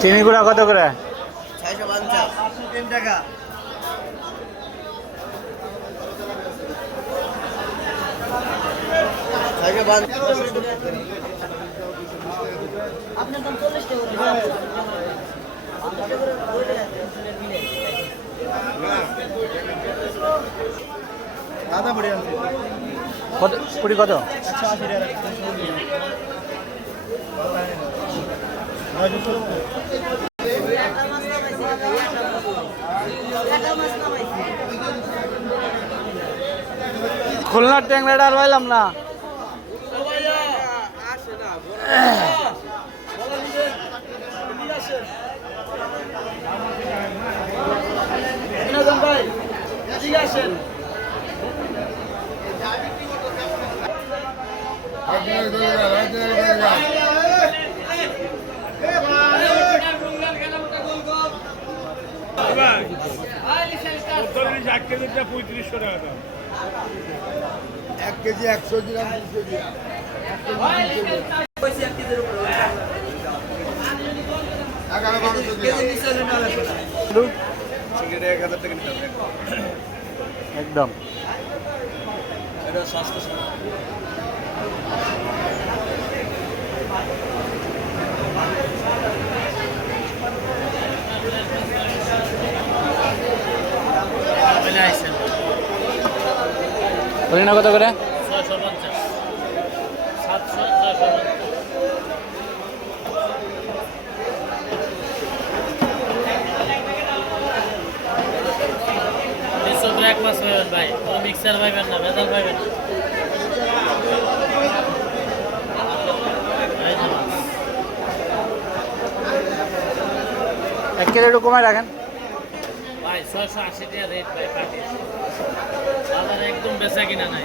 চিনি গুঁড়া কত করে? 650 টাকা। আপনার দাম 40 টাকা। আদা বড়ি আছে কত পুরি কত? 180 টাকা। খুলনার ট্যাংরাটা আর পাইলাম না। এক কেজি 100 গ্রাম 200 গ্রাম। একদম বলি না কত করে? 650 700 650 এক মাস পাইবেন ভাই, কোনো মিক্সার পাইবেন না, ভেজাল পাইবেন না। এক কেজি একটু কমায় রাখেন ভাই। 680 টাকা রেট ভাই পাঠিয়ে বাজারে একদম বেচা কিনা নাই।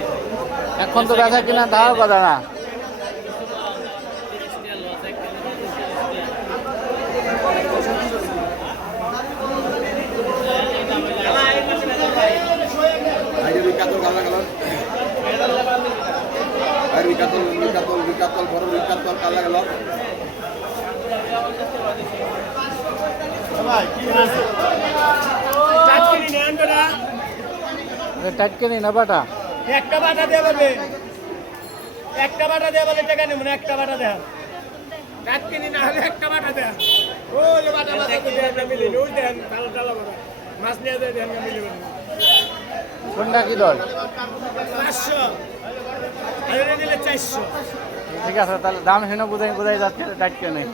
এখন তো বেচা কিনা দেওয়ার কথা না। 30 টাকা লস, 1 কেজি 30 টাটকে নি না বাটা? একটা বাটা দিয়ে বলবে, একটা বাটা দিয়ে বলে টাকা নেব না, একটা বাটা দেন। কাট কিনি না হলে একটা বাটা দেন। ওই যে বাটা বাটা তো দেন না মিলে, ওই দেন তালা তালা বাটা। মাছ নিয়ে দেন না মিলে। কোনটা কি দর? 500 আর এটা দিলে 400। ঠিক আছে, তাহলে দাম শুনে বোঝাই যাচ্ছে টাটকে নেই।